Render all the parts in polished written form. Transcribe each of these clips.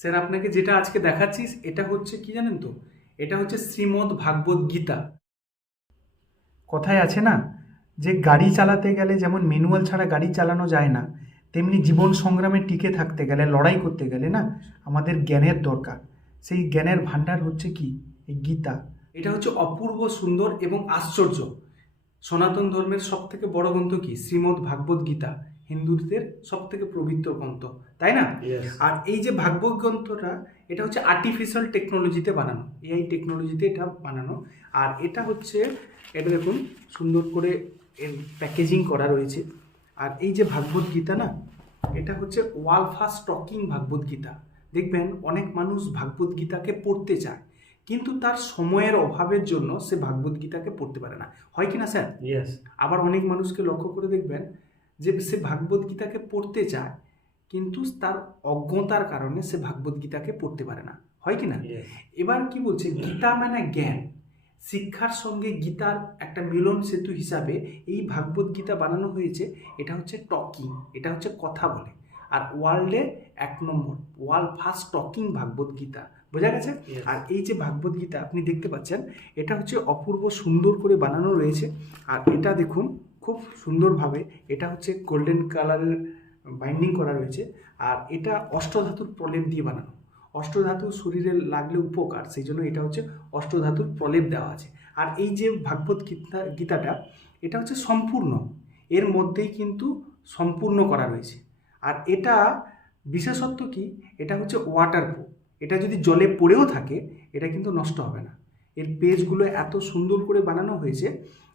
Sir আপনাকে যেটা আজকে দেখাচ্ছি এটা হচ্ছে কি জানেন তো, এটা হচ্ছে শ্রীমদ্ ভাগবত গীতা। কথায় আছে না যে গাড়ি চালাতে গেলে যেমন ম্যানুয়াল ছাড়া গাড়ি চালানো যায় না, তেমনি জীবন সংগ্রামে টিকে থাকতে গেলে, লড়াই করতে গেলে না আমাদের জ্ঞানের দরকার। সেই জ্ঞানের ভাণ্ডার হচ্ছে কি এই গীতা। এটা হচ্ছে অপূর্ব সুন্দর এবং আশ্চর্য। সনাতন ধর্মের সব থেকে বড় গ্রন্থ কি? শ্রীমদ্ ভাগবত গীতা, হিন্দুদের সব থেকে পবিত্র গ্রন্থ, তাই না? আর এই যে ভাগবত গ্রন্থটা, এটা হচ্ছে আর্টিফিশিয়াল টেকনোলজিতে বানানো, এআই টেকনোলজিতে এটা বানানো। আর এটা হচ্ছে, এটা দেখুন সুন্দর করে এর প্যাকেজিং করা রয়েছে। আর এই যে ভাগবত গীতা না, এটা হচ্ছে ওয়ার্ল্ড ফার্স্ট টকিং ভাগবত গীতা। দেখবেন অনেক মানুষ ভাগবত গীতাকে পড়তে চায়, কিন্তু তার সময়ের অভাবের জন্য সে ভাগবত গীতাকে পড়তে পারে না, হয় কি না স্যার? আবার অনেক মানুষকে লক্ষ্য করে দেখবেন যে সে ভাগবত গীতাকে পড়তে চায়, কিন্তু তার অজ্ঞতার কারণে সে ভাগবত গীতাকে পড়তে পারে না, হয় কি না? এবার কি বলছে, গীতা মানে জ্ঞান, শিক্ষার সঙ্গে গীতার একটা মিলন সেতু হিসাবে এই ভাগবত গীতা বানানো হয়েছে। এটা হচ্ছে টকিং, এটা হচ্ছে কথা বলে। আর ওয়ার্ল্ডে 1 নম্বর, ওয়ার্ল্ড ফার্স্ট টকিং ভাগবত গীতা, বোঝা গেছে? আর এই যে ভাগবত গীতা আপনি দেখতে পাচ্ছেন, এটা হচ্ছে অপূর্ব সুন্দর করে বানানো রয়েছে। আর এটা দেখুন খুব সুন্দরভাবে, এটা হচ্ছে গোল্ডেন কালারের বাইন্ডিং করা রয়েছে। আর এটা অষ্টধাতুর প্রলেপ দিয়ে বানানো। অষ্টধাতু শরীরে লাগলে উপকার, সেই জন্য এটা হচ্ছে অষ্টধাতুর প্রলেপ দেওয়া আছে। আর এই যে ভাগবত গীতাটা, এটা হচ্ছে সম্পূর্ণ, এর মধ্যেই কিন্তু সম্পূর্ণ করা রয়েছে। আর এটা বিশেষত্ব কি, এটা হচ্ছে ওয়াটারপ্রুফ। এটা যদি জলে পড়েও থাকে, এটা কিন্তু নষ্ট হবে না। এর পেজগুলো এত সুন্দর করে বানানো হয়েছে,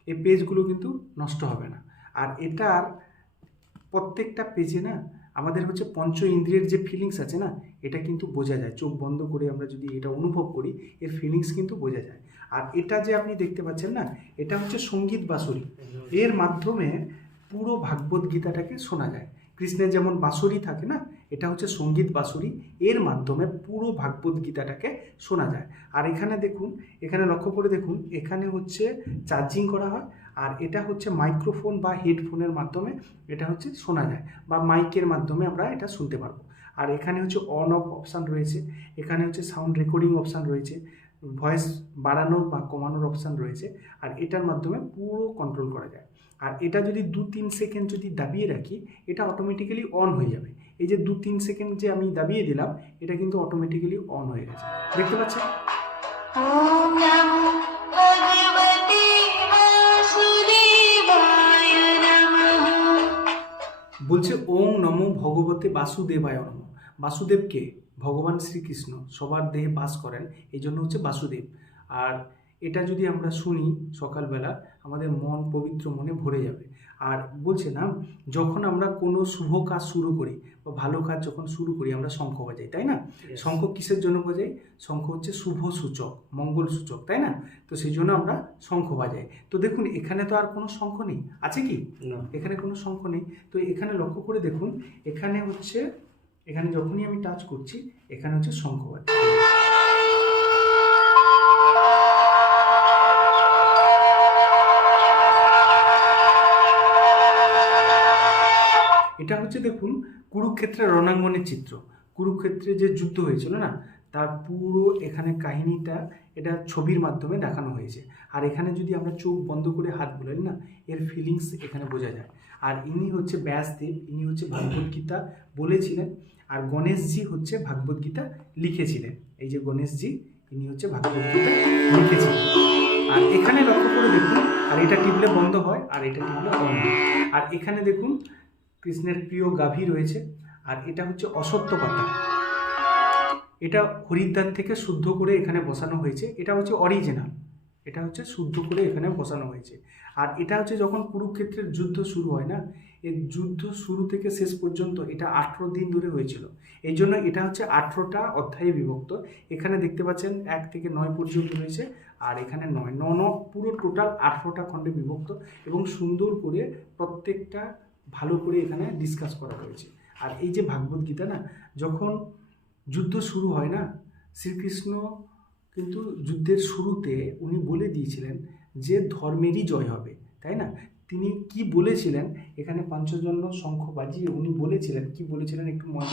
এই পেজগুলো কিন্তু নষ্ট হবে না। আর এটার প্রত্যেকটা পেজে না আমাদের হচ্ছে পঞ্চ ইন্দ্রিয়ের যে ফিলিংস আছে না, এটা কিন্তু বোঝা যায়। চোখ বন্ধ করে আমরা যদি এটা অনুভব করি, এর ফিলিংস কিন্তু বোঝা যায়। আর এটা যে আপনি দেখতে পাচ্ছেন না, এটা হচ্ছে সঙ্গীত বাঁশরি, এর মাধ্যমে পুরো ভাগবত গীতাটাকে শোনা যায়। কৃষ্ণের যেমন বাঁশরি থাকে না, এটা হচ্ছে সঙ্গীত বাঁশরি, এর মাধ্যমে পুরো ভাগবত গীতাটাকে শোনা যায়। আর এখানে দেখুন, এখানে লক্ষ্য করে দেখুন, এখানে হচ্ছে চার্জিং করা হয়। আর এটা হচ্ছে মাইক্রোফোন বা হেডফোনের মাধ্যমে এটা হচ্ছে শোনা যায়, বা মাইকের মাধ্যমে আমরা এটা শুনতে পারবো। আর এখানে হচ্ছে অন অফ অপশান রয়েছে, এখানে হচ্ছে সাউন্ড রেকর্ডিং অপশান রয়েছে, ভয়েস বাড়ানো বা কমানোর অপশান রয়েছে। আর এটার মাধ্যমে পুরো কন্ট্রোল করা যায়। আর এটা যদি 2-3 সেকেন্ড যদি দাবিয়ে রাখি, এটা অটোমেটিক্যালি অন হয়ে যাবে। এই যে 2-3 সেকেন্ড যে আমি দাবিয়ে দিলাম, এটা কিন্তু অটোমেটিক্যালি অন হয়ে গেছে, দেখতে পাচ্ছেন? বলছে ওং নমো ভগবতে বাসুদেবায় নমঃ। বাসুদেবকে ভগবান শ্রীকৃষ্ণ সবার দেহে বাস করেন, এই জন্য হচ্ছে বাসুদেব। আর এটা যদি আমরা শুনি সকালবেলা, আমাদের মন পবিত্র মনে ভরে যাবে। আর বলছে না, যখন আমরা কোনো শুভ কাজ শুরু করি বা ভালো কাজ যখন শুরু করি, আমরা শঙ্খ বাজাই, তাই না? শঙ্খ কিসের জন্য বাজাই? শঙ্খ হচ্ছে শুভ সূচক, মঙ্গল সূচক, তাই না? তো সেই জন্য আমরা শঙ্খ বাজাই। তো দেখুন এখানে তো আর কোনো শঙ্খ নেই, আছে কি? এখানে কোনো শঙ্খ নেই। তো এখানে লক্ষ্য করে দেখুন, এখানে হচ্ছে, এখানে যখনই আমি টাচ করছি, এখানে হচ্ছে শঙ্খ বাজছে। এটা হচ্ছে দেখুন কুরুক্ষেত্রের রণাঙ্গনের চিত্র। কুরুক্ষেত্রে যে যুদ্ধ হয়েছিল না, তার পুরো এখানে কাহিনীটা এটা ছবির মাধ্যমে দেখানো হয়েছে। আর এখানে যদি আমরা চোখ বন্ধ করে হাত বুলাই না, এর ফিলিংস এখানে বোঝা যায়। আর ইনি হচ্ছে ব্যাসদেব, ইনি হচ্ছে ভাগবত গীতা বলেছিলেন। আর গণেশজি হচ্ছে ভাগবত গীতা লিখেছিলেন। এই যে গণেশজি, ইনি হচ্ছে ভাগবত গীতা লিখেছিলেন। আর এখানে লক্ষ্য করে দেখুন, আর এটা টিপলে বন্ধ হয়, আর এটা টিপলে অন হয়। আর এখানে দেখুন কৃষ্ণের প্রিয় গাভী রয়েছে। আর এটা হচ্ছে অশ্বত্থ পাতা, এটা হরিদ্বার থেকে শুদ্ধ করে এখানে বসানো হয়েছে। এটা হচ্ছে অরিজিনাল, এটা হচ্ছে শুদ্ধ করে এখানে বসানো হয়েছে। আর এটা হচ্ছে যখন কুরুক্ষেত্রের যুদ্ধ শুরু হয় না, এই যুদ্ধ শুরু থেকে শেষ পর্যন্ত এটা 18 দিন ধরে হয়েছিল। এই জন্য এটা হচ্ছে 18টা অধ্যায়ে বিভক্ত। এখানে দেখতে পাচ্ছেন 1 থেকে 9 পর্যন্ত রয়েছে, আর এখানে 9 পুরো টোটাল 18টা খণ্ডে বিভক্ত। এবং সুন্দর করে প্রত্যেকটা ভালো করে এখানে ডিসকাস করা হয়েছে। আর এই যে ভাগবত গীতা না, যখন যুদ্ধ শুরু হয় না, শ্রীকৃষ্ণ কিন্তু যুদ্ধের শুরুতে উনি বলে দিয়েছিলেন যে ধর্মেরই জয় হবে, তাই না? তিনি কি বলেছিলেন, এখানে পঞ্চজন্য শঙ্খ বাজিয়ে উনি বলেছিলেন, কি বলেছিলেন একটু মনে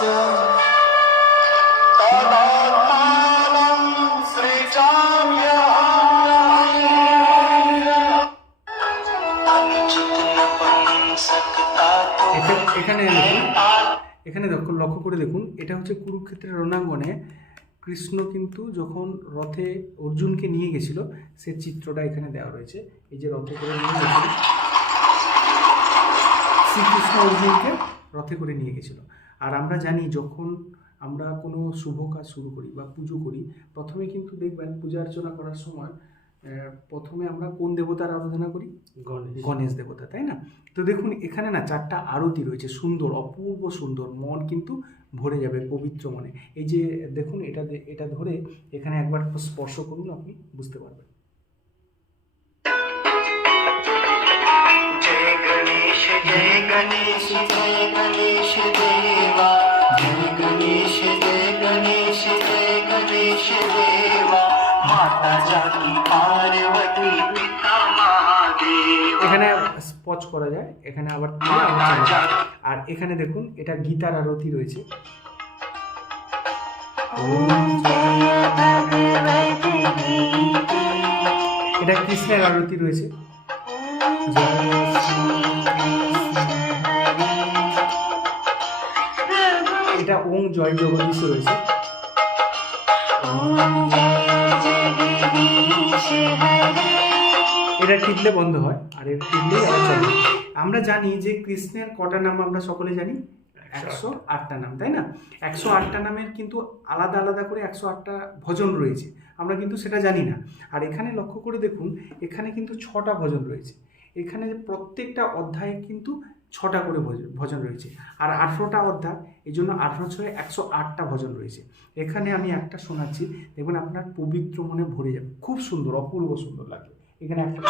तदात्मानं सृजाम्यहम् अनुचित नपुंसकता तो এখানে এখানে লক্ষ্য করে দেখুন, এটা হচ্ছে কুরুক্ষেত্রের রণাঙ্গনে কৃষ্ণ কিন্তু যখন রথে অর্জুনকে নিয়ে গেছিল সে চিত্রটা এখানে দেওয়া রয়েছে। এই যে রথে করে নিয়ে গেছিল শ্রীকৃষ্ণ, অর্জুনকে রথে করে নিয়ে গেছিল। আর আমরা জানি যখন আমরা কোনো শুভ কাজ শুরু করি বা পুজো করি, প্রথমে কিন্তু দেখবেন পূজা অর্চনা করার সময় প্রথমে আমরা কোন দেবতার আরাধনা করি? গণেশ দেবতা, তাই না? তো দেখুন এখানে না 4টা আরতি রয়েছে, সুন্দর, অপূর্ব সুন্দর, মন কিন্তু ভরে যাবে পবিত্র মনে। এই যে দেখুন, এটা ধরে এখানে একবার স্পর্শ করুন, আপনি বুঝতে পারবেন। जय गणेश जय गणेश जय गणेश देवा, जय गणेश जय गणेश जय गणेश देवा, माता जाकी पार्वती पिता महादेव। এখানে স্পচ করা যায়, এখানে আবার আর এখানে দেখুন এটা গীতার আরতি রয়েছে। এটা কৃষ্ণের আরতি রয়েছে। এটা ওম জয় জগদীশ রয়েছে। এটা টিপলে বন্ধ হয়, আর এর টিপলেই আবার চলে। আমরা জানি যে কৃষ্ণের কটা নাম আমরা সকলে জানি? 108টা নাম, তাই না? 108টা নামের কিন্তু আলাদা আলাদা করে 108টা ভজন রয়েছে, আমরা কিন্তু সেটা জানি না। আর এখানে লক্ষ্য করে দেখুন, এখানে কিন্তু 6টা ভজন রয়েছে। এখানে প্রত্যেকটা অধ্যায়ে কিন্তু 6টা করে ভজন রয়েছে, আর 18টা অধ্যায়, এই জন্য 18 108টা ভজন রয়েছে। এখানে আমি একটা শোনাচ্ছি, দেখবেন আপনার পবিত্র মনে ভরে যাবে, খুব সুন্দর, অপূর্ব সুন্দর লাগে। এখানে একটা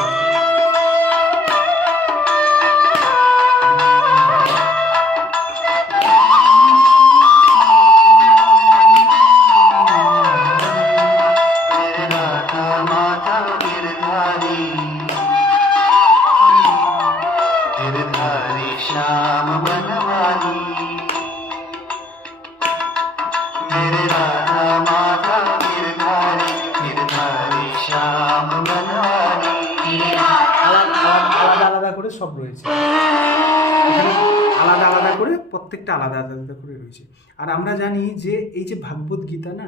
श्याम बनवारी, मेरे राधा माता गिरधारी, गिरधारी श्याम बनवारी। আলাদা আলাদা করে সব রয়েছে, এখানে আলাদা আলাদা করে প্রত্যেকটা আলাদা আলাদা করে রয়েছে। আর আমরা জানি যে এই যে ভাগবত গীতা না,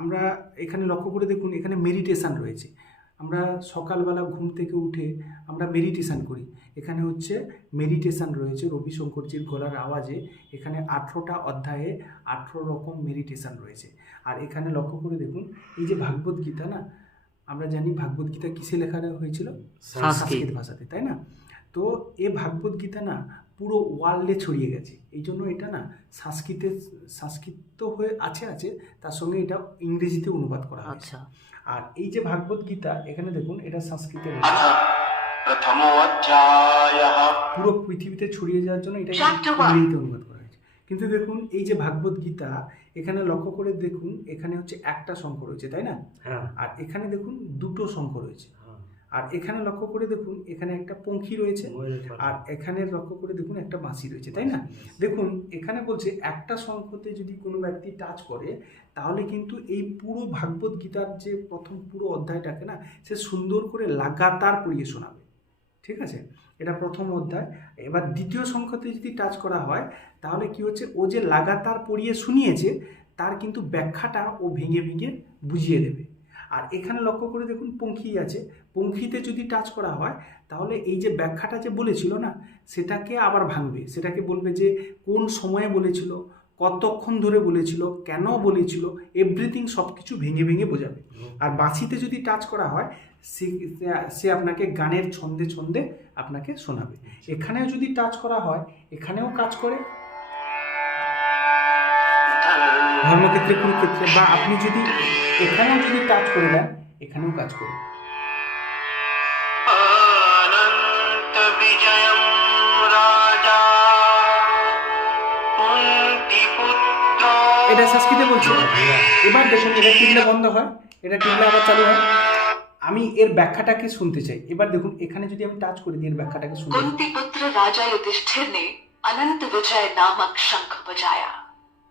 আমরা এখানে লক্ষ্য করে দেখুন, এখানে মেডিটেশান রয়েছে। আমরা সকালবেলা ঘুম থেকে উঠে আমরা মেডিটেশান করি, এখানে হচ্ছে মেডিটেশান রয়েছে রবিশঙ্করজির গলার আওয়াজে। এখানে 18টা অধ্যায়ে 18 রকম মেডিটেশান রয়েছে। আর এখানে লক্ষ্য করে দেখুন, এই যে ভাগবত গীতা না, আমরা জানি ভাগবত গীতা কিসে লেখা হয়েছিল? সংস্কৃত ভাষাতে, তাই না? তো এই ভাগবত গীতা না পুরো ওয়ার্ল্ডে ছড়িয়ে গেছে, এই জন্য এটা না সংস্কৃত হয়ে আছে, তার সঙ্গে এটা ইংরেজিতে অনুবাদ করা হয়েছে। আর এই যে ভাগবত গীতা, এখানে দেখুন এটা সংস্কৃতে পুরো পৃথিবীতে ছড়িয়ে যাওয়ার জন্য এটা ইংরেজিতে অনুবাদ করা হয়েছে। কিন্তু দেখুন এই যে ভাগবত গীতা, এখানে লক্ষ্য করে দেখুন, এখানে হচ্ছে একটা শঙ্খ রয়েছে, তাই না? আর এখানে দেখুন 2টো শঙ্খ রয়েছে। আর এখানে লক্ষ্য করে দেখুন, এখানে একটা পঙ্খী রয়েছে, আর এখানে লক্ষ্য করে দেখুন একটা বাঁশি রয়েছে, তাই না? দেখুন এখানে বলছে একটা শঙ্খতে যদি কোনো ব্যক্তি টাচ করে, তাহলে কিন্তু এই পুরো ভাগবত গীতার যে প্রথম পুরো অধ্যায়টাকে না, সে সুন্দর করে লাগাতার পড়িয়ে শোনাবে, ঠিক আছে? এটা প্রথম অধ্যায়। এবার দ্বিতীয় শঙ্খতে যদি টাচ করা হয়, তাহলে কি হচ্ছে, ও যে লাগাতার পড়িয়ে শুনিয়েছে তার কিন্তু ব্যাখ্যাটা ও ভেঙে ভেঙে বুঝিয়ে দেবে। আর এখানে লক্ষ্য করে দেখুন পঙ্খী আছে, পঙ্খীতে যদি টাচ করা হয়, তাহলে এই যে ব্যাখ্যাটা যে বলেছিল না, সেটাকে আবার ভাঙবে, সেটাকে বলবে যে কোন সময়ে বলেছিল, কতক্ষণ ধরে বলেছিল, কেন বলেছিল, এভরিথিং সব কিছু ভেঙে ভেঙে বোঝাবে। আর বাঁশিতে যদি টাচ করা হয়, সে আপনাকে গানের ছন্দে ছন্দে আপনাকে শোনাবে। এখানেও যদি টাচ করা হয়, এখানেও কাজ করে ধর্মক্ষেত্রে, কুরুক্ষেত্রে, বা আপনি যদি এখানেও যদি টাচ করে দেন, এখানেও কাজ করে। অনন্ত বিজয়ম রাজা কুন্তিপুত্র। এটা সংস্কৃতে বলছে। এবার দেখুন, এটা টিপলে বন্ধ হয়, এটা টিপলে আবার চালু হয়। আমি এর ব্যাখ্যাটাকে শুনতে চাই। এবার দেখুন এখানে যদি আমি টাচ করে দিই, এর ব্যাখ্যাটাকে শুনতে। कुंती पुत्र राजा युधिष्ठिर ने अनंत विजय नामक शंख बजाया।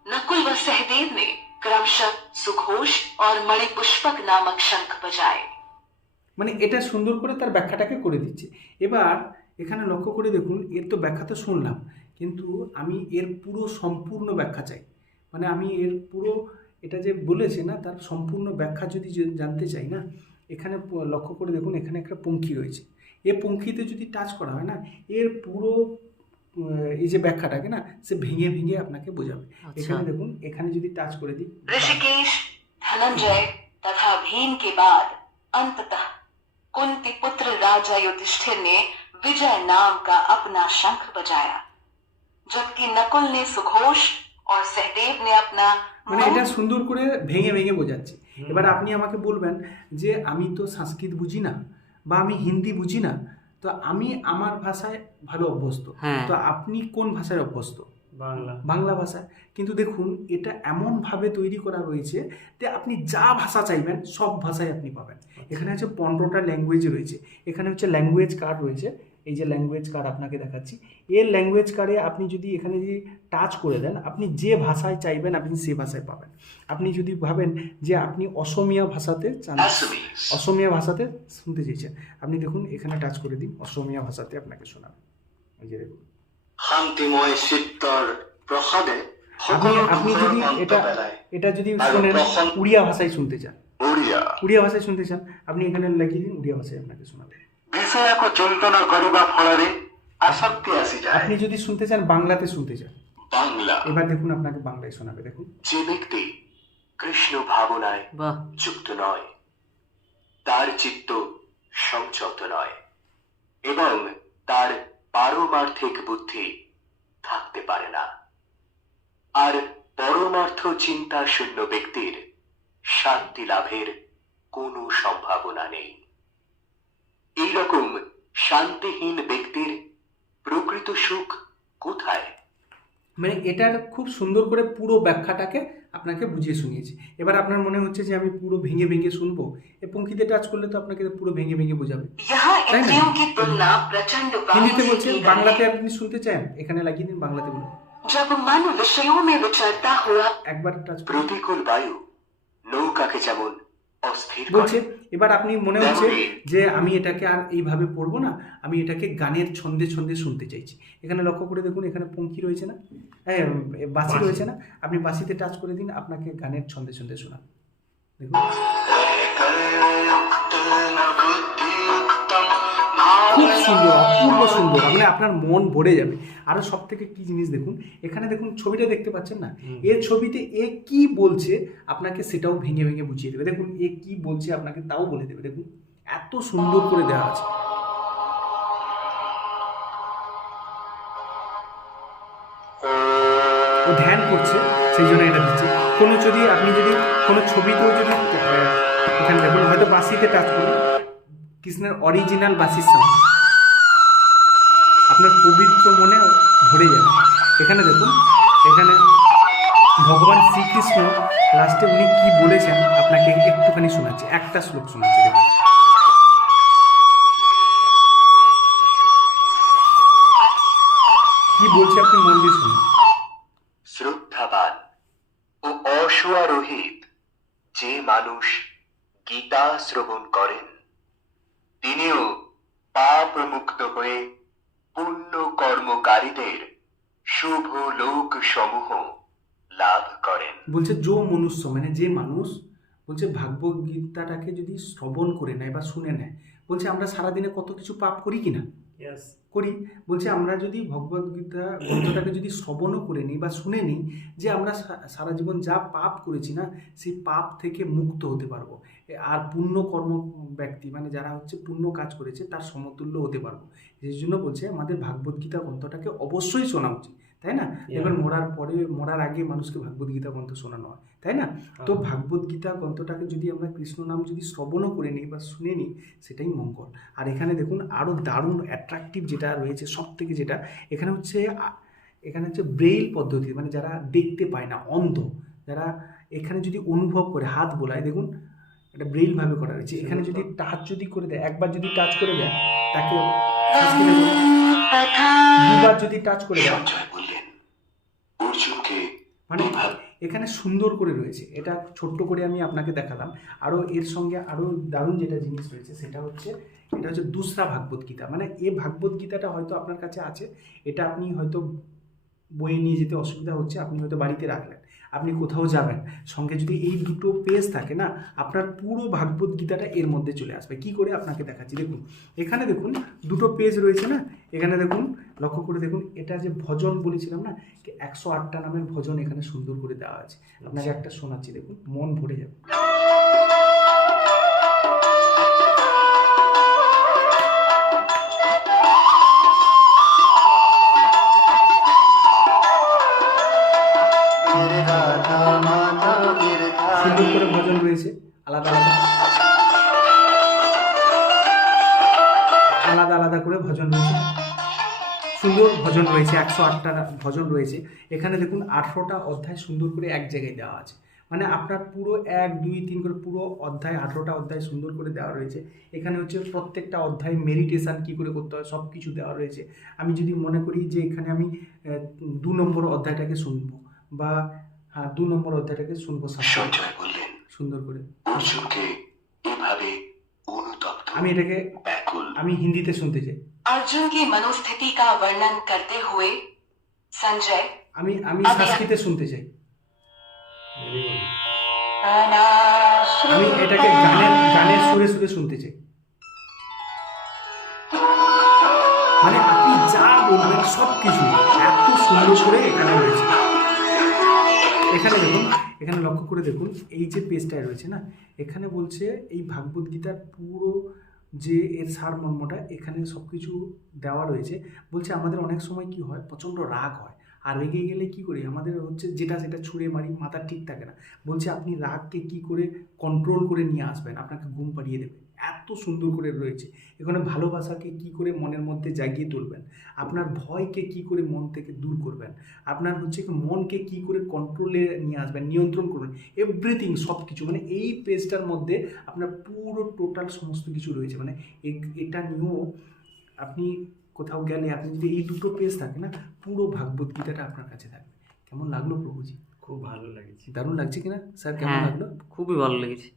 नकुल व सहदेव ने क्रमशः सुघोष और मणिपुष्पक नामक शंख बजाए। মানে এটা সুন্দর করে তার ব্যাখ্যাটাকে করে দিচ্ছে। এবার এখানে লক্ষ্য করে দেখুন, এর তো ব্যাখ্যা তো শুনলাম, কিন্তু আমি এর পুরো সম্পূর্ণ ব্যাখ্যা চাই। মানে আমি এর পুরো এটা যে বলেছে না, তার সম্পূর্ণ ব্যাখ্যা যদি জানতে চাই না, এখানে লক্ষ্য করে দেখুন, এখানে একটা পঙ্খী রয়েছে। এই পঙ্খীতে যদি টাচ করা হয় না, এর পুরো এই যে ব্যাখ্যাটাকে না, সে ভেঙে ভেঙে আপনাকে বোঝাবে। এখানে দেখুন, এখানে যদি টাচ করে দিই, ऋषिकेश, धनंजय तथा भीम के बाद अंततः कुंती पुत्र राजा युधिष्ठिर ने विजय नाम का अपना शंख बजाया, जबकि नकुल ने सुघोष और सहदेव ने अपना মানে এটা সুন্দর করে ভেঙে ভেঙে বোঝাচ্ছে। এবার আপনি আমাকে বলবেন যে আমি তো সংস্কৃত বুঝি না বা আমি হিন্দি বুঝি না, তো আমি আমার ভাষায় ভালো অভ্যস্ত। তো আপনি কোন ভাষায় অভ্যস্ত? বাংলা ভাষা। কিন্তু দেখুন, এটা এমনভাবে তৈরি করা রয়েছে যে আপনি যা ভাষা চাইবেন সব ভাষায় আপনি পাবেন। এখানে হচ্ছে 15টা ল্যাঙ্গুয়েজ রয়েছে। এখানে হচ্ছে ল্যাঙ্গুয়েজ কার্ড রয়েছে, এই যে ল্যাঙ্গুয়েজ কার্ড আপনাকে দেখাচ্ছি। এর ল্যাঙ্গুয়েজ কার্ডে আপনি যদি এখানে যদি টাচ করে দেন, আপনি যে ভাষায় চাইবেন আপনি সে ভাষায় পাবেন। আপনি যদি ভাবেন যে আপনি অসমীয়া ভাষাতে চান, অসমীয়া ভাষাতে শুনতে চাইছেন, আপনি দেখুন এখানে টাচ করে দিন, অসমীয়া ভাষাতে আপনাকে শোনাবে। এই যে দেখুন, শান্তিময় চিত্তৰ প্ৰসাদে আপনি যদি এটা যদি শোনেন, উড়িয়া ভাষায় শুনতে চান, উড়িয়া ভাষায় শুনতে চান, আপনি এখানে লিখে দিন, উড়িয়া ভাষায় আপনাকে শোনাবে। বিষয়ক চিন্তনা କରିବା ফଳରେ আসক্তি আসিযায়। আপনি যদি শুনতে চান বাংলাতে শুনতে চান, বাংলা। এবার দেখুন আপনাকে বাংলায় শোনাবে। দেখুন, যে ব্যক্তি কৃষ্ণ ভাবনায় যুক্ত নয়, তার চিত্ত সংযত নয় এবং তার পারমার্থিক বুদ্ধি থাকতে পারে না। আর পরমার্থ চিন্তা শূন্য ব্যক্তির শান্তি লাভের কোনো সম্ভাবনা নেই। এইরকম শান্তিহীন ব্যক্তির প্রকৃত সুখ কোথায়? মানে এটার খুব সুন্দর করে পুরো ব্যাখ্যাটাকে আপনাকে বুঝিয়ে শুনিয়েছি। এবার আপনার মনে হচ্ছে যে আমি পুরো ভেঙে ভেঙে শুনবো, এই পঙ্ক্তিতে টাচ করলে তো আপনাকে পুরো ভেঙে ভেঙে বোঝাবে, তাই না? হিন্দিতে বলছে, বাংলাতে আপনি শুনতে চান, এখানে লাগিয়ে দিন, বাংলাতে বলুন। जब मन विषयों में विचरता हुआ একবার টাচ করে প্রতিকূল বায়ু নৌকাকে যেমন অস্থির বলছে। করে, এবার আপনি মনে হচ্ছে যে আমি এটাকে আর এইভাবে পড়বো না, আমি এটাকে গানের ছন্দে ছন্দে শুনতে চাইছি। এখানে লক্ষ্য করে দেখুন, এখানে পঙ্কি রয়েছে না, হ্যাঁ বাঁশি রয়েছে না, আপনি বাঁশিতে টাচ করে দিন, আপনাকে গানের ছন্দে ছন্দে শোনান। দেখুন, খুব সুন্দর, অপূর্ব সুন্দর, মানে আপনার মন ভরে যাবে। আরো সব থেকে কি জিনিস দেখুন, এখানে দেখুন ছবিটা দেখতে পাচ্ছেন না, এর ছবিতে এ কি বলছে আপনাকে সেটাও ভেঙে ভেঙে বুঝিয়ে দেবে। দেখুন এ কি বলছে আপনাকে তাও বলে দেবে। দেখুন এত সুন্দর করে দেওয়া আছে। ও ধ্যান করছে, সেই জন্য এটা দিচ্ছে। কোনো যদি আপনি যদি কোনো ছবিতেও যদি এখানে দেখুন, হয়তো বাঁশিতে টাচ করুন, কৃষ্ণের অরিজিনাল বাঁশির সাউন্ড আপনার পবিত্র মনে ভরে যাবে। এখানে দেখুন, এখানে ভগবান শ্রীকৃষ্ণ লাস্টে উনি কি বলেছেন আপনাকে একটুখানি শোনাচ্ছে, একটা শ্লোক শোনাচ্ছে। দেখুন, কি বলছে আপনি মন দিয়ে শুনুন। শ্রদ্ধাবান ও অশ্বারোহিত যে মানুষ গীতা শ্রবণ করেন, তিনিও পাপ মুক্ত হয়ে পুণ্য কর্মকারীদের শুভ লোক সমূহ লাভ করেন। বলছে যে মনুষ্য, মানে যে মানুষ, বলছে ভাগবত গীতাটাকে যদি শ্রবণ করে নেয় বা শুনে নেয়, বলছে আমরা সারাদিনে কত কিছু পাপ করি কিনা, করি। বলছে আমরা যদি ভগবত গীতা গ্রন্থটাকে যদি শ্রবণও করে নিই বা শুনে নিই, যে আমরা সারা জীবন যা পাপ করেছি না, সেই পাপ থেকে মুক্ত হতে পারবো। আর পুণ্য কর্ম ব্যক্তি, মানে যারা হচ্ছে পুণ্য কাজ করেছে তার সমতুল্য হতে পারবো। এই জন্য বলছে আমাদের ভাগবত গীতা গ্রন্থটাকে অবশ্যই শোনা উচিত, তাই না? এবার মরার আগে মানুষকে ভাগবত গীতা গ্রন্থ শোনানো হয়, তাই না? তো ভাগবত গীতা গ্রন্থটাকে যদি আমরা কৃষ্ণ নাম যদি শ্রবণও করে নিই বা শুনে নিই, সেটাই মঙ্গল। আর এখানে দেখুন আরও দারুণ অ্যাট্রাকটিভ যেটা রয়েছে সব থেকে, যেটা এখানে হচ্ছে ব্রেইল পদ্ধতি, মানে যারা দেখতে পায় না, অন্ধ যারা, এখানে যদি অনুভব করে হাত বোলায়, দেখুন এটা ব্রেইলভাবে করা রয়েছে। এখানে যদি টাচ যদি করে দেয়, একবার যদি টাচ করে দেয়, তাকে तथा দুবার যদি টাচ করে দেন সঞ্জয় বললেন অর্জুনকে মানে এভাবে এখানে সুন্দর করে রয়েছে। এটা ছোট্ট করে আমি আপনাকে দেখালাম। আরও এর সঙ্গে আরও দারুণ যেটা জিনিস রয়েছে সেটা হচ্ছে এটা হচ্ছে দুসরা ভাগবত গীতা। মানে এই ভাগবত গীতাটা হয়তো আপনার কাছে আছে, এটা আপনি হয়তো বইয়ে নিয়ে যেতে অসুবিধা হচ্ছে, আপনি হয়তো বাড়িতে রাখলেন, আপনি কোথাও যাবেন, সঙ্গে যদি এই দুটো পেজ থাকে না, আপনার পুরো ভাগবত গীতাটা এর মধ্যে চলে আসবে। কি করে আপনাকে দেখাচ্ছি, দেখুন এখানে দেখুন দুটো পেজ রয়েছে না, এখানে দেখুন লক্ষ্য করে দেখুন, এটা যে ভজন বলেছিলাম না, 108টা নামের ভজন এখানে সুন্দর করে দেওয়া আছে। আপনাকে একটা শোনাচ্ছি, দেখুন মন ভরে যাবে। মেরে রাধা মাতা মেরে সুন্দর করে ভজন রয়েছে, আলাদা আলাদা আলাদা আলাদা করে ভজন রয়েছে, সুন্দর ভজন রয়েছে, 108টা ভজন রয়েছে। এখানে দেখুন 18টা অধ্যায় সুন্দর করে এক জায়গায় দেওয়া আছে। মানে আপনার পুরো 1 2 3 করে পুরো অধ্যায় 18টা অধ্যায় সুন্দর করে দেওয়া রয়েছে। এখানে হচ্ছে প্রত্যেকটা অধ্যায় মেডিটেশান কী করে করতে হয় সব কিছু দেওয়া রয়েছে। আমি যদি মনে করি যে এখানে আমি 2 নম্বর অধ্যায়টাকে শুনবো, বা হ্যাঁ 2 নম্বর অধ্যায়টাকে শুনবো সঞ্জয় বললেন সুন্দর করে, অর্জুনকে এভাবে অনুতপ্ত আমি এটাকে ব্যাকুল আমি হিন্দিতে শুনতে চাই। अर्जुन की मनोस्थिति का वर्णन करते हुए संजय আমি সংস্কৃতে শুনতে চাই। আমি এটাকে গানের সুরে সুরে শুনতে চাই। মানে আপনি যা বলবেন সব কিছু এত সুন্দর করে এখানে রয়েছে। এখানে দেখুন, এখানে লক্ষ্য করে দেখুন, এই যে পেজটায় রয়েছে না, এখানে বলছে এই ভাগবত গীতার পুরো যে এর সারমর্মটা এখানে সব কিছু দেওয়া রয়েছে। বলছে আমাদের অনেক সময় কি হয়, প্রচণ্ড রাগ হয়, আর রেগে গেলে কি করি, আমাদের হচ্ছে যেটা সেটা ছুঁড়ে মারি, মাথা ঠিক থাকে না। বলছে আপনি রাগকে কি করে কন্ট্রোল করে নিয়ে আসবেন, আপনাকে ঘুম পাড়িয়ে দেবে, এত সুন্দর করে রয়েছে। এখানে ভালোবাসাকে কি করে মনের মধ্যে জাগিয়ে তুলবেন, আপনার ভয়কে কি করে মন থেকে দূর করবেন, আপনার হচ্ছে মনকে কি করে কন্ট্রোলে নিয়ে আসবেন, নিয়ন্ত্রণ করবেন, এভরিথিং সব কিছু। মানে এই পেজটার মধ্যে আপনার পুরো টোটাল সমস্ত কিছু রয়েছে। মানে এটা নিয়েও আপনি কোথাও গেলে আপনি যদি এই দুটো পেজ থাকে না, পুরো ভাগবত গীতাটা আপনার কাছে থাকবে। কেমন লাগলো প্রভুজি? খুব ভালো লেগেছে। দারুণ লাগছে কিনা স্যার, কেমন হ্যাঁ লাগলো? খুবই ভালো লেগেছে।